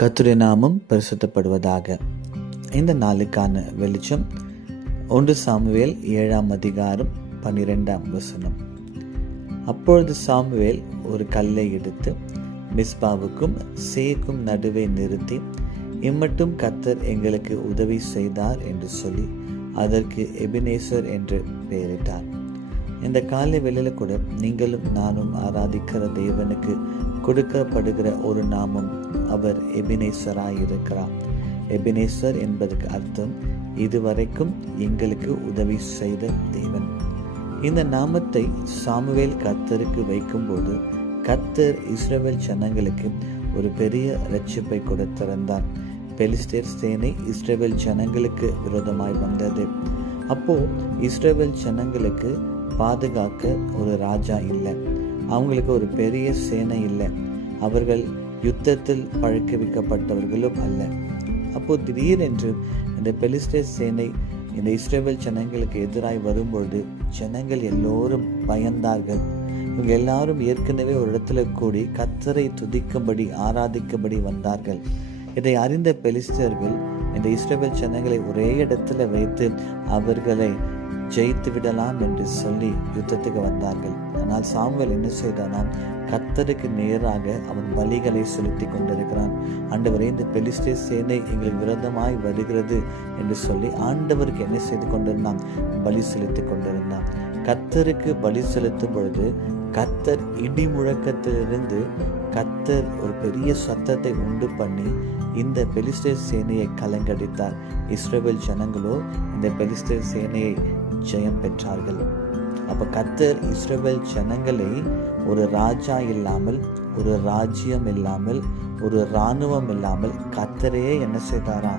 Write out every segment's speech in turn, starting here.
கர்த்தருடைய நாமம் பரிசுத்தப்படுவதாக. இந்த நாளுக்கான வெளிச்சம் 1 சாமுவேல் 7ஆம் அதிகாரம் 12ஆம் வசனம். அப்பொழுது சாமுவேல் ஒரு கல்லை எடுத்து மிஸ்பாவுக்கும் சேக்கும் நடுவே நிறுத்தி, இம்மட்டும் கர்த்தர் எங்களுக்கு உதவி செய்தார் என்று சொல்லி அதற்கு எபினேசர் என்று பெயரிட்டார். இந்த காலை வேளையில கூட நீங்களும் நானும் ஆராதிக்கிற தேவனுக்கு கொடுக்கப்படுகிற ஒரு நாமம், அவர் எபினேசராய் இருக்கிறார். எபினேசர் என்பதற்கு அர்த்தம் இதுவரைக்கும் எங்களுக்கு உதவி செய்த தேவன். இந்த நாமத்தை சாமுவேல் கர்த்தருக்கு வைக்கும்போது கர்த்தர் இஸ்ரவேல் ஜனங்களுக்கு ஒரு பெரிய இரட்சிப்பை கொடுத்திருந்தார். பெலிஸ்தேர் சேனை இஸ்ரவேல் ஜனங்களுக்கு விரோதமாய் வந்தது. அப்போ இஸ்ரவேல் ஜனங்களுக்கு பாதுகாக்க ஒரு ராஜா இல்லை, அவங்களுக்கு ஒரு பெரிய சேனை இல்லை, அவர்கள் யுத்தத்தில் பழக்கவிக்கப்பட்டவர்களும் அல்ல. அப்போ திடீரென்று இந்த பெலிஸ்தேர் சேனை இந்த இஸ்ரவேல் ஜனங்களுக்கு எதிராய் வரும்பொழுது ஜனங்கள் எல்லோரும் பயந்தார்கள். இவங்க எல்லாரும் ஏற்கனவே ஒரு இடத்துல கூடி கர்த்தரை துதிக்கும்படி ஆராதிக்கும்படி வந்தார்கள். இதை அறிந்த பெலிஸ்தர்கள் இந்த இஸ்ரவேல் ஜனங்களை ஒரே இடத்துல வைத்து அவர்களை ஜெயித்து விடலாம் என்று சொல்லி யுத்தத்துக்கு வந்தார்கள். ஆனால் சாமுவேல் என்ன செய்தானா, கர்த்தருக்கு நேராக அவன் பலிகளை செலுத்தி கொண்டிருக்கிறான். ஆண்டவரே, இந்த பெலிஸ்தேர் சேனை எங்களுக்கு விரோதமாய் வருகிறது என்று சொல்லி ஆண்டவருக்கு என்ன செய்து கொண்டிருந்தான்? பலி செலுத்தி கொண்டிருந்தான். கர்த்தருக்கு பலி செலுத்தும் பொழுது கர்த்தர் இடி முழக்கத்திலிருந்து கர்த்தர் ஒரு பெரிய சத்தத்தை உண்டு பண்ணி இந்த பெலிஸ்தேர் சேனையை கலங்கடித்தார். இஸ்ரவேல் ஜனங்களோ இந்த பெலிஸ்தேர் சேனையை ஜெயம் பெற்றார்கள். அப்ப கர்த்தர் இஸ்ரவேல் ஜனங்களை ஒரு ராஜா இல்லாமல், ஒரு ராஜ்யம் இல்லாமல், ஒரு இராணுவம் இல்லாமல் கர்த்தரே என்ன செய்தாரா?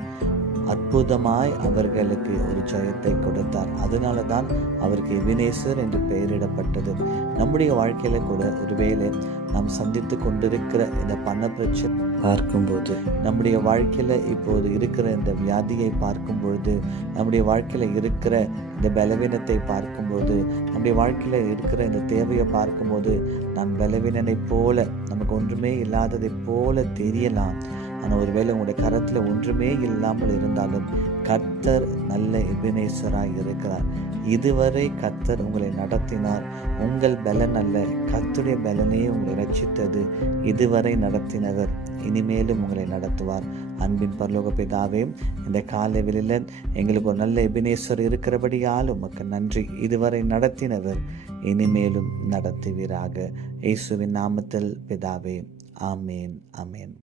அற்புதமாய் அவர்களுக்கு ஒரு ஜெயத்தை கொடுத்தார். அதனால தான் அவருக்கு எபினேசர் என்று பெயரிடப்பட்டது. நம்முடைய வாழ்க்கையில கூட ஒருவேளை நாம் சந்தித்து கொண்டிருக்கிற இந்த பண பிரச்சனை பார்க்கும்போது, நம்முடைய வாழ்க்கையில இப்போது இருக்கிற இந்த வியாதியை பார்க்கும் பொழுது, நம்முடைய வாழ்க்கையில இருக்கிற இந்த பலவீனத்தை பார்க்கும்போது, நம்முடைய வாழ்க்கையில இருக்கிற இந்த தேவையை பார்க்கும்போது, நான் பலவீனனை போல, நமக்கு ஒன்றுமே இல்லாததை போல தெரியலாம். ஆனால் ஒருவேளை உங்களுடைய கரத்தில் ஒன்றுமே இல்லாமல் இருந்தாலும் கர்த்தர் நல்ல எபினேசராய் இருக்கிறார். இதுவரை கர்த்தர் உங்களை நடத்தினார். உங்கள் பலன் அல்ல, கர்த்தருடைய பலனே உங்களை ரட்சித்தது. இதுவரை நடத்தினவர் இனிமேலும் உங்களை நடத்துவார். அன்பின் பரலோக பிதாவே, இந்த காலை வேளையில எங்களுக்கு ஒரு நல்ல எபினேசர் இருக்கிறபடியால் உமக்கு நன்றி. இதுவரை நடத்தினவர் இனிமேலும் நடத்துவீராக. இயேசுவின் நாமத்தில் பிதாவே, ஆமேன், ஆமேன்.